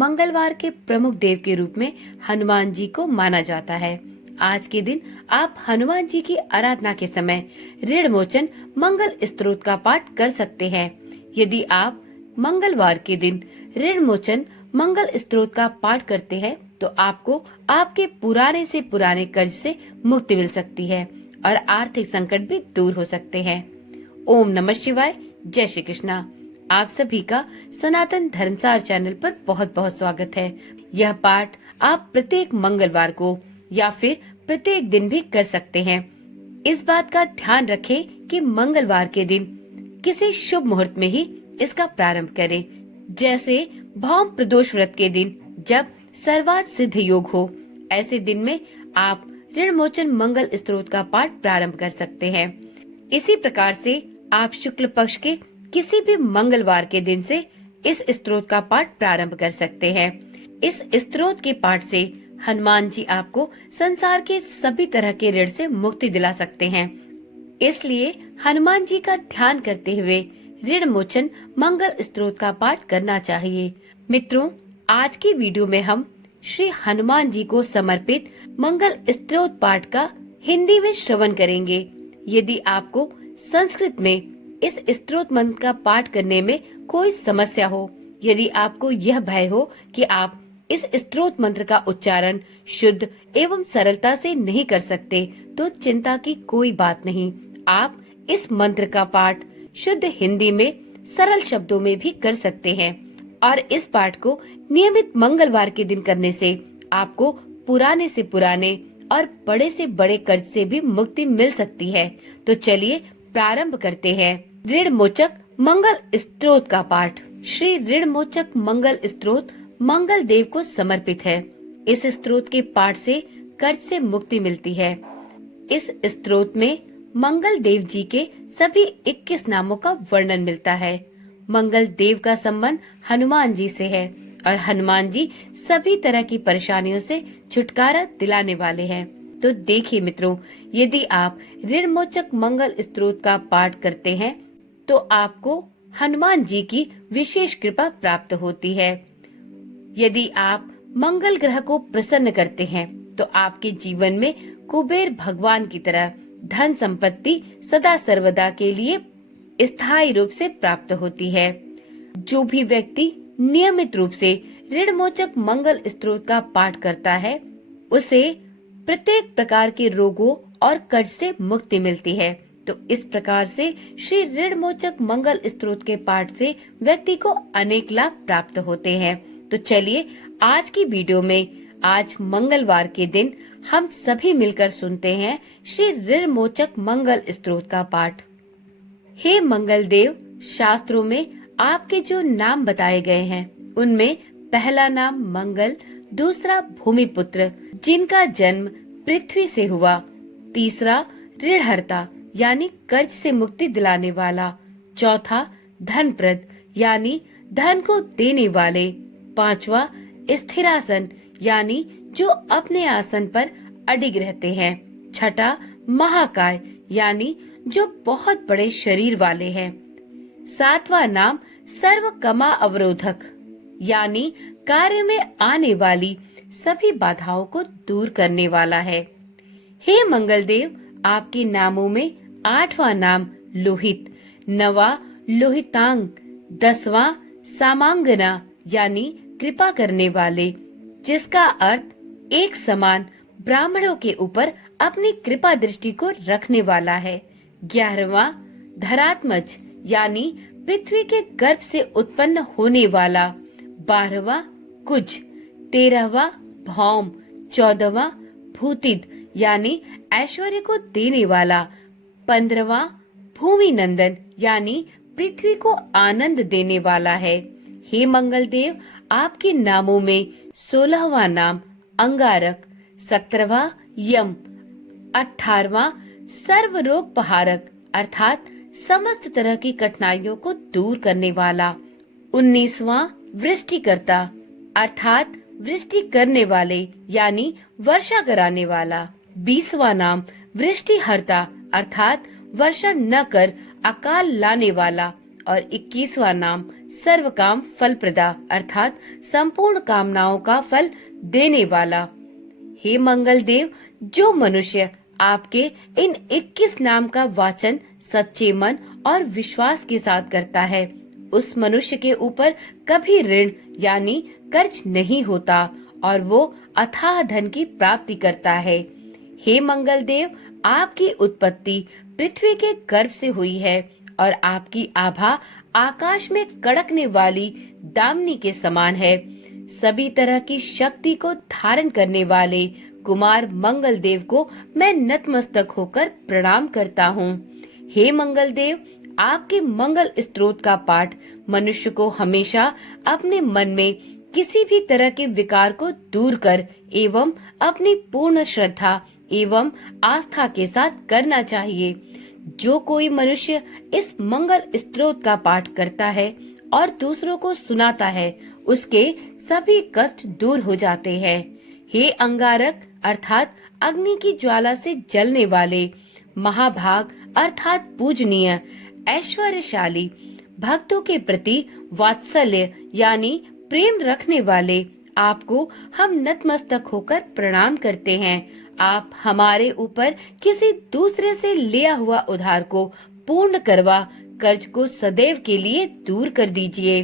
मंगलवार के प्रमुख देव के रूप में हनुमान जी को माना जाता है। आज के दिन आप हनुमान जी की आराधना के समय ऋण मोचन मंगल स्तोत्र का पाठ कर सकते हैं। यदि आप मंगलवार के दिन ऋण मोचन मंगल स्तोत्र का पाठ करते हैं तो आपको आपके पुराने से पुराने कर्ज से मुक्ति मिल सकती है और आर्थिक संकट भी दूर हो सकते हैं। ओम नमः शिवाय। जय श्री कृष्णा। आप सभी का सनातन धर्मसार चैनल पर बहुत बहुत स्वागत है। यह पाठ आप प्रत्येक मंगलवार को या फिर प्रत्येक दिन भी कर सकते हैं। इस बात का ध्यान रखें कि मंगलवार के दिन किसी शुभ मुहूर्त में ही इसका प्रारंभ करें। जैसे भौम प्रदोष व्रत के दिन जब सर्वार्थ सिद्ध योग हो, ऐसे दिन में आप ऋण मोचन मंगल स्तोत्र का पाठ प्रारंभ कर सकते हैं। इसी प्रकार से आप शुक्ल पक्ष के किसी भी मंगलवार के दिन से इस स्तोत्र का पाठ प्रारंभ कर सकते हैं। इस स्तोत्र के पाठ से हनुमान जी आपको संसार के सभी तरह के ऋण से मुक्ति दिला सकते हैं। इसलिए हनुमान जी का ध्यान करते हुए ऋण मोचन मंगल स्तोत्र का पाठ करना चाहिए। मित्रों, आज की वीडियो में हम श्री हनुमान जी को समर्पित मंगल स्तोत्र पाठ का हिंदी में श्रवण करेंगे। यदि आपको संस्कृत में इस स्तोत्र मंत्र का पाठ करने में कोई समस्या हो, यदि आपको यह भय हो कि आप इस स्तोत्र मंत्र का उच्चारण शुद्ध एवं सरलता से नहीं कर सकते, तो चिंता की कोई बात नहीं। आप इस मंत्र का पाठ शुद्ध हिंदी में सरल शब्दों में भी कर सकते हैं और इस पाठ को नियमित मंगलवार के दिन करने से आपको पुराने से पुराने और बड़े से बड़े कर्ज से भी मुक्ति मिल सकती है। तो चलिए प्रारंभ करते हैं ऋण मोचक मंगल स्तोत्र का पाठ। श्री ऋण मोचक मंगल स्तोत्र मंगल देव को समर्पित है। इस स्तोत्र के पाठ से कर्ज से मुक्ति मिलती है। इस स्तोत्र में मंगल देव जी के सभी 21 नामों का वर्णन मिलता है। मंगल देव का संबंध हनुमान जी से है और हनुमान जी सभी तरह की परेशानियों से छुटकारा दिलाने वाले हैं। तो देखिए मित्रों, यदि आप ऋण मोचक मंगल स्तोत्र का पाठ करते हैं तो आपको हनुमान जी की विशेष कृपा प्राप्त होती है। यदि आप मंगल ग्रह को प्रसन्न करते हैं तो आपके जीवन में कुबेर भगवान की तरह धन संपत्ति सदा सर्वदा के लिए स्थायी रूप से प्राप्त होती है। जो भी व्यक्ति नियमित रूप से ऋण मोचक मंगल स्तोत्र का पाठ करता है उसे प्रत्येक प्रकार के रोगों और कर्ज से मुक्ति मिलती है। तो इस प्रकार से श्री ऋण मोचक मंगल स्तोत्र के पाठ से व्यक्ति को अनेक लाभ प्राप्त होते हैं। तो चलिए आज की वीडियो में आज मंगलवार के दिन हम सभी मिलकर सुनते हैं श्री ऋण मोचक मंगल स्तोत्र का पाठ। हे मंगल देव, शास्त्रों में आपके जो नाम बताए गए हैं उनमें पहला नाम मंगल, दूसरा भूमिपुत्र जिनका जन्म पृथ्वी से हुआ, तीसरा ऋणहर्ता यानी कर्ज से मुक्ति दिलाने वाला, चौथा धनप्रद यानी धन को देने वाले, पांचवा स्थिरासन यानी जो अपने आसन पर अडिग रहते हैं, छठा महाकाय यानी जो बहुत बड़े शरीर वाले हैं, सातवां नाम सर्व कमा अवरोधक यानी कार्य में आने वाली सभी बाधाओं को दूर करने वाला है। हे मंगल देव, आपके नामों में आठवां नाम लोहित, नवा लोहितांग, 10वां सामांगना यानी कृपा करने वाले, जिसका अर्थ एक समान ब्राह्मणों के ऊपर अपनी कृपा दृष्टि को रखने वाला है, 11वां धरात्मज यानी पृथ्वी के गर्भ से उत्पन्न होने वाला, 12वां कुज, 13वां भौम, 14वां भूतिद यानी ऐश्वर्य को देने वाला, 15वां भूमि नंदन यानी पृथ्वी को आनंद देने वाला है। हे मंगल देव, आपके नामों में 16वां नाम अंगारक, 17वां यम, 18वां सर्व रोग पहारक अर्थात समस्त तरह की कठिनाइयों को दूर करने वाला, 19वां वृष्टिकर्ता अर्थात वृष्टि करने वाले यानी वर्षा कराने वाला, 20वां नाम वृष्टिहर्ता अर्थात वर्षा न कर अकाल लाने वाला और 21वां नाम सर्व काम फल प्रदा अर्थात संपूर्ण कामनाओं का फल देने वाला। हे मंगल देव, जो मनुष्य आपके इन 21 नाम का वाचन सच्चे मन और विश्वास के साथ करता है, उस मनुष्य के ऊपर कभी ऋण यानी कर्ज नहीं होता और वो अथाह धन की प्राप्ति करता है। हे मंगल देव, आपकी उत्पत्ति पृथ्वी के गर्भ से हुई है और आपकी आभा आकाश में कड़कने वाली दामिनी के समान है। सभी तरह की शक्ति को धारण करने वाले कुमार मंगल देव को मैं नतमस्तक होकर प्रणाम करता हूँ। हे मंगल देव, आपके मंगल स्तोत्र का पाठ मनुष्य को हमेशा अपने मन में किसी भी तरह के विकार को दूर कर एवं अपनी पूर्ण श्रद्धा एवं आस्था के साथ करना चाहिए। जो कोई मनुष्य इस मंगल स्तोत्र का पाठ करता है और दूसरों को सुनाता है, उसके सभी कष्ट दूर हो जाते हैं। हे अंगारक अर्थात अग्नि की ज्वाला से जलने वाले, महाभाग अर्थात पूजनीय, ऐश्वर्यशाली, भक्तों के प्रति वात्सल्य यानी प्रेम रखने वाले, आपको हम नतमस्तक होकर प्रणाम करते हैं। आप हमारे ऊपर किसी दूसरे से लिया हुआ उधार को पूर्ण करवा कर्ज को सदैव के लिए दूर कर दीजिए।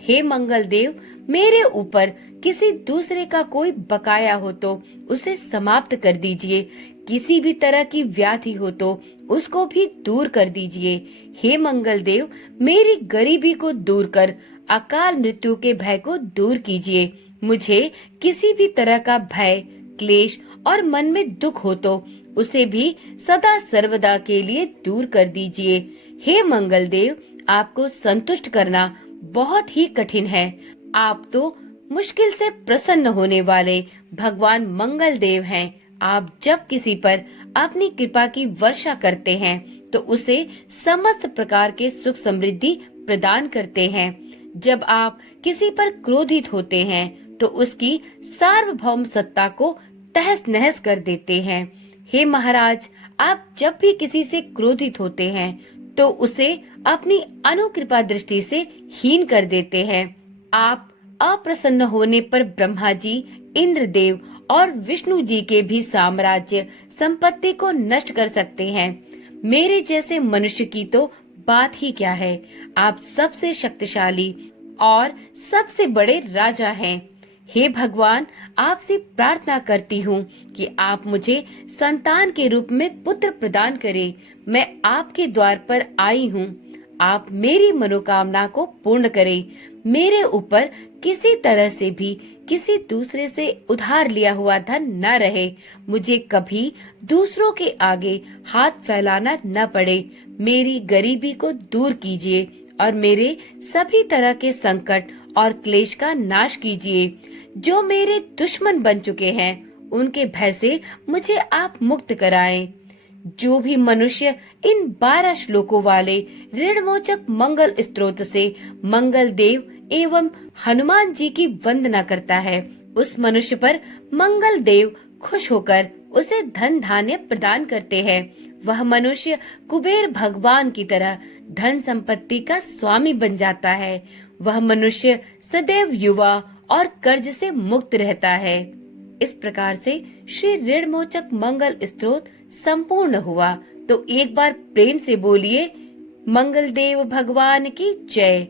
हे मंगल देव, मेरे ऊपर किसी दूसरे का कोई बकाया हो तो उसे समाप्त कर दीजिए। किसी भी तरह की व्याधि हो तो उसको भी दूर कर दीजिए। हे मंगल देव, मेरी गरीबी को दूर कर अकाल मृत्यु के भय को दूर कीजिए। मुझे किसी भी तरह का भय, क्लेश और मन में दुख हो तो उसे भी सदा सर्वदा के लिए दूर कर दीजिए। हे मंगल देव, आपको संतुष्ट करना बहुत ही कठिन है। आप तो मुश्किल से प्रसन्न होने वाले भगवान मंगल देव हैं। आप जब किसी पर अपनी कृपा की वर्षा करते हैं तो उसे समस्त प्रकार के सुख समृद्धि प्रदान करते हैं। जब आप किसी पर क्रोधित होते हैं तो उसकी सार्वभौम सत्ता को तहस नहस कर देते हैं। हे महाराज, आप जब भी किसी से क्रोधित होते हैं तो उसे अपनी अनुकृपा दृष्टि से हीन कर देते हैं। आप अप्रसन्न होने पर ब्रह्मा जी, इंद्र देव और विष्णु जी के भी साम्राज्य संपत्ति को नष्ट कर सकते हैं। मेरे जैसे मनुष्य की तो बात ही क्या है। आप सबसे शक्तिशाली और सबसे बड़े राजा हैं। हे भगवान, आपसे प्रार्थना करती हूँ कि आप मुझे संतान के रूप में पुत्र प्रदान करें। मैं आपके द्वार पर आई हूँ। आप मेरी मनोकामना को पूर्ण करें। मेरे ऊपर किसी तरह से भी किसी दूसरे से उधार लिया हुआ धन न रहे। मुझे कभी दूसरों के आगे हाथ फैलाना न पड़े। मेरी गरीबी को दूर कीजिए और मेरे सभी तरह के संकट और क्लेश का नाश कीजिए। जो मेरे दुश्मन बन चुके हैं, उनके भय से मुझे आप मुक्त कराएं। जो भी मनुष्य इन 12 श्लोकों वाले ऋणमोचक मंगल स्तोत्र से मंगल देव एवं हनुमान जी की वंदना करता है, उस मनुष्य पर मंगल देव खुश होकर उसे धन धान्य प्रदान करते हैं। वह मनुष्य कुबेर भगवान की तरह धन संपत्ति का स्वामी बन जाता है। वह मनुष्य सदैव युवा और कर्ज से मुक्त रहता है। इस प्रकार से श्री ऋणमोचक मंगल स्तोत्र संपूर्ण हुआ। तो एक बार प्रेम से बोलिए, मंगल देव भगवान की जय,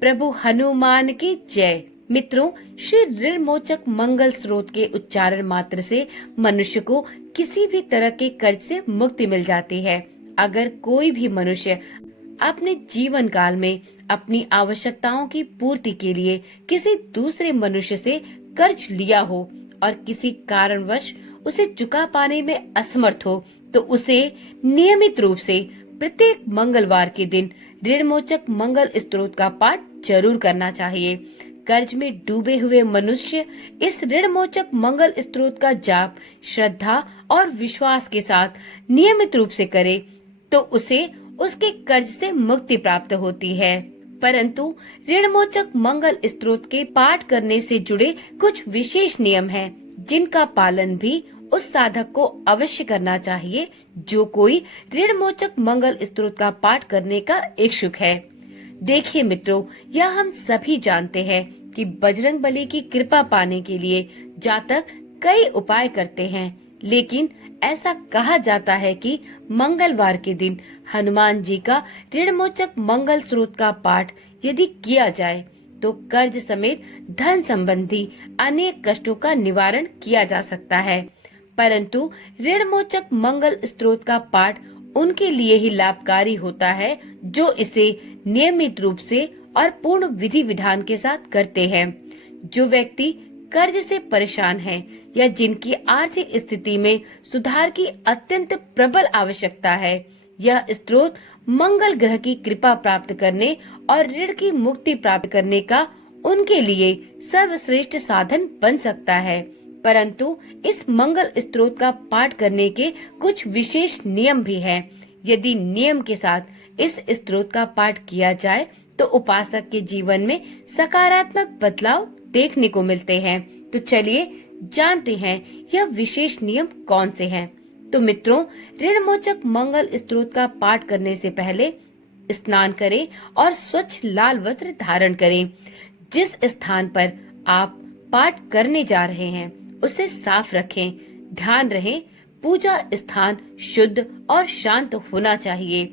प्रभु हनुमान की जय। मित्रों, श्री ऋणमोचक मंगल स्रोत के उच्चारण मात्र से मनुष्य को किसी भी तरह के कर्ज से मुक्ति मिल जाती है। अगर कोई भी मनुष्य अपने जीवन काल में अपनी आवश्यकताओं की पूर्ति के लिए किसी दूसरे मनुष्य से कर्ज लिया हो और किसी कारणवश उसे चुका पाने में असमर्थ हो, तो उसे नियमित रूप से प्रत्येक मंगलवार के दिन ऋणमोचक मंगल स्तोत्र का पाठ जरूर करना चाहिए। कर्ज में डूबे हुए मनुष्य इस ऋणमोचक मंगल स्तोत्र का जाप श्रद्धा और विश्वास के साथ नियमित रूप से करे तो उसे उसके कर्ज से मुक्ति प्राप्त होती है। परंतु ऋणमोचक मंगल स्तोत्र के पाठ करने से जुड़े कुछ विशेष नियम हैं, जिनका पालन भी उस साधक को अवश्य करना चाहिए जो कोई ऋणमोचक मंगल स्तोत्र का पाठ करने का इच्छुक है। देखिए मित्रों, यह हम सभी जानते हैं कि बजरंग बली की कृपा पाने के लिए जातक कई उपाय करते हैं, लेकिन ऐसा कहा जाता है कि मंगलवार के दिन हनुमान जी का ऋणमोचक मंगल स्रोत का पाठ यदि किया जाए तो कर्ज समेत धन संबंधी अनेक कष्टों का निवारण किया जा सकता है। परंतु ऋणमोचक मंगल स्रोत का पाठ उनके लिए ही लाभकारी होता है जो इसे नियमित रूप से और पूर्ण विधि विधान के साथ करते हैं। जो व्यक्ति कर्ज से परेशान है या जिनकी आर्थिक स्थिति में सुधार की अत्यंत प्रबल आवश्यकता है, यह स्रोत मंगल ग्रह की कृपा प्राप्त करने और ऋण की मुक्ति प्राप्त करने का उनके लिए सर्वश्रेष्ठ साधन बन सकता है। परंतु इस मंगल स्रोत का पाठ करने के कुछ विशेष नियम भी हैं। यदि नियम के साथ इस स्रोत का पाठ किया जाए तो उपासक के जीवन में सकारात्मक बदलाव देखने को मिलते हैं। तो चलिए जानते हैं यह विशेष नियम कौन से हैं। तो मित्रों, ऋणमोचक मंगल स्रोत का पाठ करने से पहले स्नान करें और स्वच्छ लाल वस्त्र धारण करें। जिस स्थान पर आप पाठ करने जा रहे हैं उसे साफ रखें। ध्यान रहे पूजा स्थान शुद्ध और शांत होना चाहिए।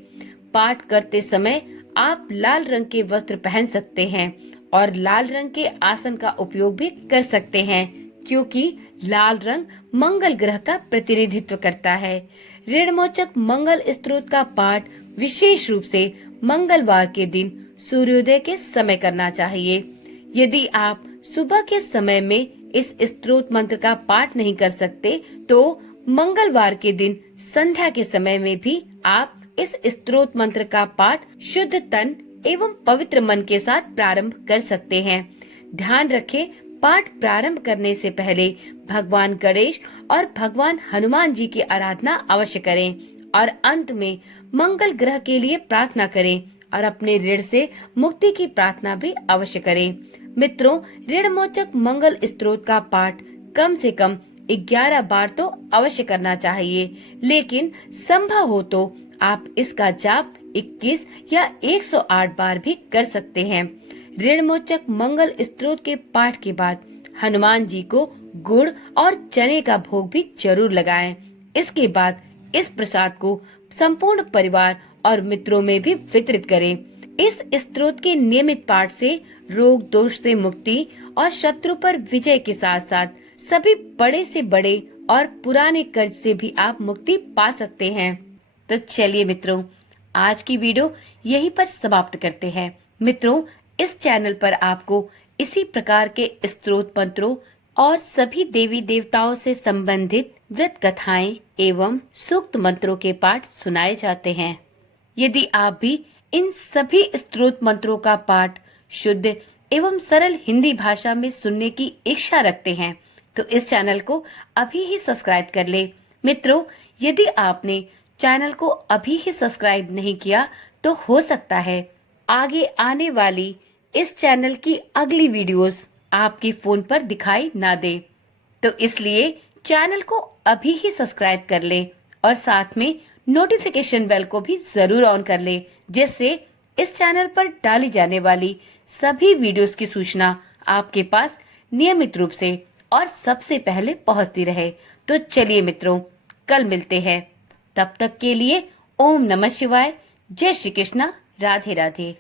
पाठ करते समय आप लाल रंग के वस्त्र पहन सकते हैं और लाल रंग के आसन का उपयोग भी कर सकते हैं, क्योंकि लाल रंग मंगल ग्रह का प्रतिनिधित्व करता है। ऋणमोचक मंगल स्रोत का पाठ विशेष रूप से मंगलवार के दिन सूर्योदय के समय करना चाहिए। यदि आप सुबह के समय में इस स्रोत मंत्र का पाठ नहीं कर सकते तो मंगलवार के दिन संध्या के समय में भी आप इस स्रोत मंत्र का पाठ शुद्ध तन एवं पवित्र मन के साथ प्रारंभ कर सकते हैं। ध्यान रखें, पाठ प्रारंभ करने से पहले भगवान गणेश और भगवान हनुमान जी की आराधना अवश्य करें और अंत में मंगल ग्रह के लिए प्रार्थना करें और अपने ऋण से मुक्ति की प्रार्थना भी अवश्य करें। मित्रों, ऋणमोचक मंगल स्रोत का पाठ कम से कम 11 बार तो अवश्य करना चाहिए, लेकिन संभव हो तो आप इसका जाप 21 या 108 बार भी कर सकते हैं। ऋणमोचक मंगल स्रोत के पाठ के बाद हनुमान जी को गुड़ और चने का भोग भी जरूर लगाएं। इसके बाद इस प्रसाद को संपूर्ण परिवार और मित्रों में भी वितरित करें। इस स्रोत के नियमित पाठ से रोग दोष से मुक्ति और शत्रु पर विजय के साथ साथ सभी बड़े से बड़े और पुराने कर्ज से भी आप मुक्ति पा सकते हैं। तो चलिए मित्रों, आज की वीडियो यहीं पर समाप्त करते हैं। मित्रों, इस चैनल पर आपको इसी प्रकार के स्रोत मंत्रों और सभी देवी देवताओं से संबंधित व्रत कथाएं एवं सूक्त मंत्रों के पाठ सुनाए जाते हैं। यदि आप भी इन सभी स्रोत मंत्रों का पाठ शुद्ध एवं सरल हिंदी भाषा में सुनने की इच्छा रखते हैं तो इस चैनल को अभी ही सब्सक्राइब कर ले। मित्रों, यदि आपने चैनल को अभी ही सब्सक्राइब नहीं किया तो हो सकता है आगे आने वाली इस चैनल की अगली वीडियोस आपके फोन पर दिखाई ना दे, तो इसलिए चैनल को अभी ही सब्सक्राइब कर ले और साथ में नोटिफिकेशन बेल को भी जरूर ऑन कर ले, जिससे इस चैनल पर डाली जाने वाली सभी वीडियोस की सूचना आपके पास नियमित रूप से और सबसे पहले पहुंचती रहे। तो चलिए मित्रों, कल मिलते हैं। तब तक के लिए ओम नमः शिवाय, जय श्री कृष्णा, राधे राधे।